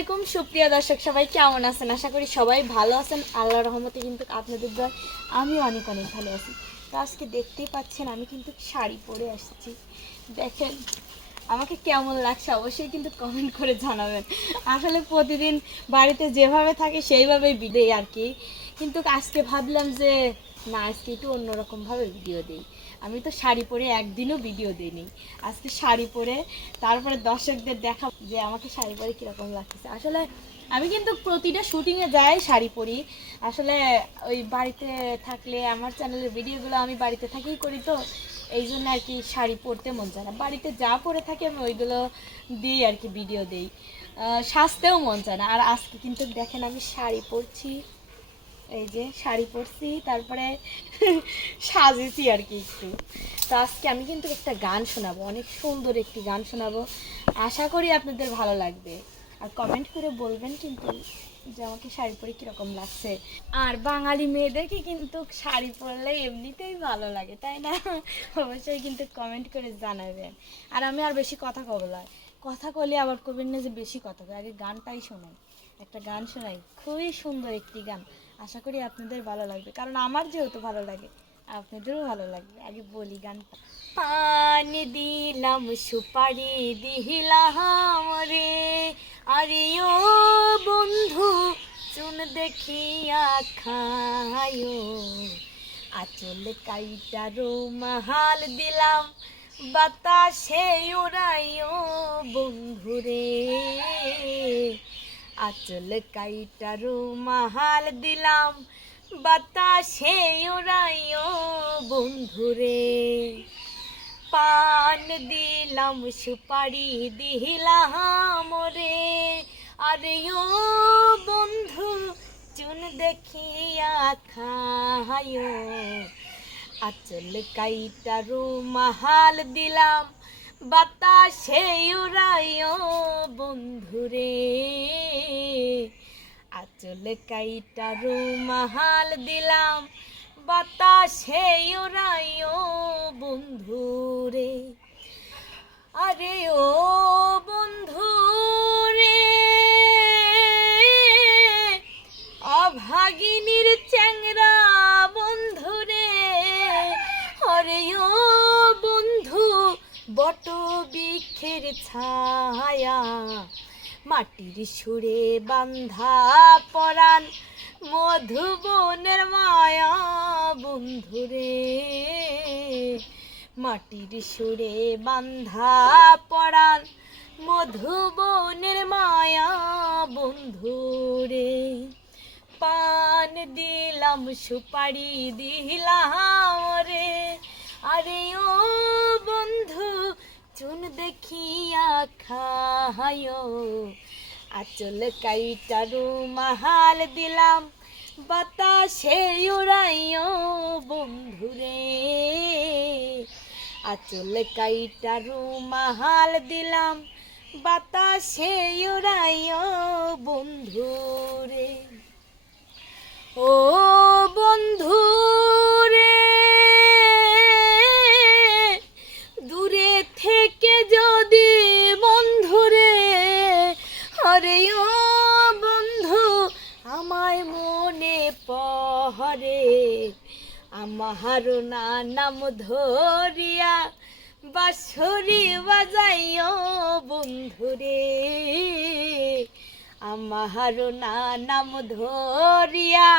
আলাইকুম সুপ্রিয় দর্শক, সবাই কেমন আছেন? আশা করি সবাই ভালো আছেন। আল্লাহর রহমতে কিন্তু আপনাদের দোয়ায় আমি অনেক অনেক ভালো আছি। তো আজকে দেখতেই পাচ্ছেন আমি কিন্তু শাড়ি পরে আসছি। দেখেন আমাকে কেমন লাগছে অবশ্যই কিন্তু কমেন্ট করে জানাবেন। আসলে প্রতিদিন বাড়িতে যেভাবে থাকে সেইভাবেই ভিডিও আর কি, কিন্তু আজকে ভাবলাম যে না, আজকে একটু অন্যরকমভাবে ভিডিও দিই। আমি তো শাড়ি পরে একদিনও ভিডিও দিইনি, আজকে শাড়ি পরে তারপরে দর্শকদের দেখা যে আমাকে শাড়ি পরে কীরকম লাগতেছে। আসলে আমি কিন্তু প্রতিটা শুটিংয়ে যাই শাড়ি পরি। আসলে ওই বাড়িতে থাকলে আমার চ্যানেলের ভিডিওগুলো আমি বাড়িতে থাকেই করি, তো এই জন্য আর কি শাড়ি পরতে মন চায় না। বাড়িতে যা পরে থাকি আমি ওইগুলো দিয়ে আর কি ভিডিও দিই, সাজতেও মন চায় না। আর আজকে কিন্তু দেখেন আমি শাড়ি পরছি, এই যে শাড়ি পরছি, তারপরে সাজেছি আর কি একটু। তো আজকে আমি কিন্তু একটা গান শোনাবো, অনেক সুন্দর একটি গান শোনাবো, আশা করি আপনাদের ভালো লাগবে। আর কমেন্ট করে বলবেন কিন্তু যে আমাকে শাড়ি পরে কীরকম লাগছে। আর বাঙালি মেয়েদেরকে কিন্তু শাড়ি পরলে এমনিতেই ভালো লাগে, তাই না? অবশ্যই কিন্তু কমেন্ট করে জানাবেন। আর আমি আর বেশি কথা কবলাই, কথা কলে আবার করবেন না যে বেশি কথা কই। আগে গানটাই শোনাই, একটা গান শোনাই, খুবই সুন্দর একটি গান, আশা করি আপনাদের ভালো লাগবে। কারণ আমার যেহেতু ভালো লাগে আপনাদেরও ভালো লাগবে। আগে বলি গানটা। পানি দিলাম সুপারি দিলাম রে, আরে ও বন্ধু চুন দেখিয়া খায়ো, আচল কাইটা রুমাল দিলাম বাতাসে উড়াইও বন্ধুরে, আচল কাইটা রুমাল দিলাম বাতাসে উড়াইও বন্ধুরে, পান দিলাম সুপারি দিলাম রে, আরে ও বন্ধু চুন দেখিয়া খায়ো, আচল কাইটা রুমাল দিলাম বাতাসে উড়াইও বন্ধুরে, আচল কাইটা রুমাল দিলাম বাতাসে উড়াইও বন্ধুরে, আরে ও বন্ধুরে অভাগিনীর চ্যাংরা বন্ধুরে, আরে ও বন্ধু বট বৃক্ষের ছায়া, মাটির সুরে বান্ধা পরাণ মধুবনের মায়া বন্ধুরে, মাটির সুরে বান্ধা পরাণ মধুবনের মায়া বন্ধুরে, পান দিলাম সুপারি দিলাম রে, আরে ও বন্ধু চুন দেখিয়া খায়ো, আচল কাইটা রুমাল দিলাম বাতাসে উড়াইও বন্ধুরে, আচল কাইটা রুমাল দিলাম বাতাসে উড়াইও বন্ধুরে, ও বন্ধু রে দূরে থেকে যদি বন্ধুরে, আরে ও বন্ধু আমায় মনে পড়ে, আমার নাম ধরিয়া বাঁশরি বাজাইও বন্ধুরে, আমার নাম ধরিয়া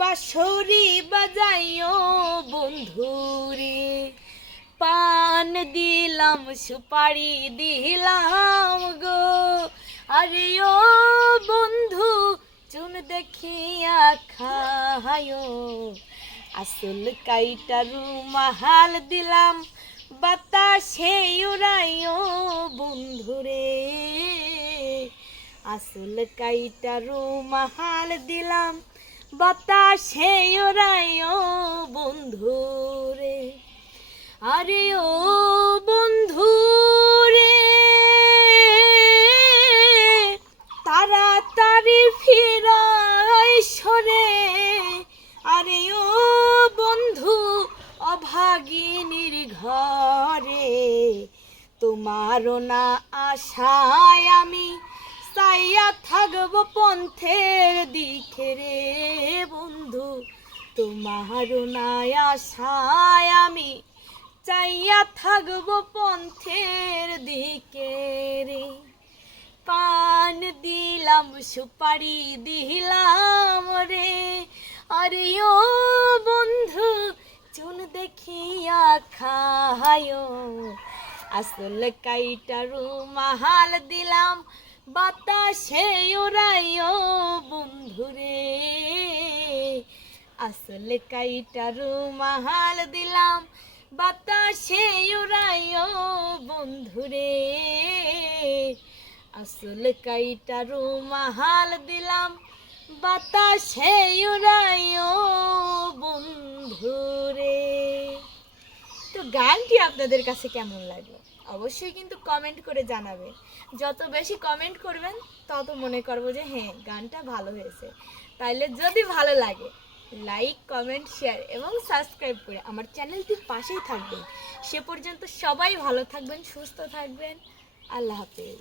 বাঁশরি বাজাইও বন্ধুরে, পান দিলাম সুপারি দিলাম গো, আরে ও বন্ধু চুন দেখিয়া খায়ো, আসল কাইটা রুমাল দিলাম বাতাসে উড়াইও বন্ধুরে, আসল কাইটা রুমাল দিলাম বাতাসে উড়াইও বন্ধুরে, আরে ও বন্ধু রে তাড়াতাড়ি ফিরাই সরে, আরে ও বন্ধু অভাগিনীর ঘরে, তোমারও না আশায় আমি চাইয়া থাকবো পন্থের দিকে রে বন্ধু, তোমার নাই আশায় আমি চাইয়া থাকবো পন্থের দিকে রে। পান দিলাম সুপারি দিলাম রে, আরে ও বন্ধু চুন দেখিয়া খায়, আসল কাইটা রুমাল দিলাম বাতাসে উড়াইও বন্ধু রে, আসল কাইটা রুমাল দিলাম বাতাসে উড়াইও বন্ধু রে, আসল কাইটা রুমাল দিলাম বাতাসে উড়াইও বন্ধু রে। তো গানটি আপনাদের কাছে কেমন লাগলো অবশ্যই কিন্তু কমেন্ট করে জানাবেন। যত বেশি কমেন্ট করবেন তত মনে করব যে হ্যাঁ গানটা ভালো হয়েছে। তাইলে যদি ভালো লাগে লাইক কমেন্ট শেয়ার এবং সাবস্ক্রাইব করে আমার চ্যানেলটির পাশেই থাকবেন। সে পর্যন্ত সবাই ভালো থাকবেন, সুস্থ থাকবেন। আল্লাহ হাফেজ।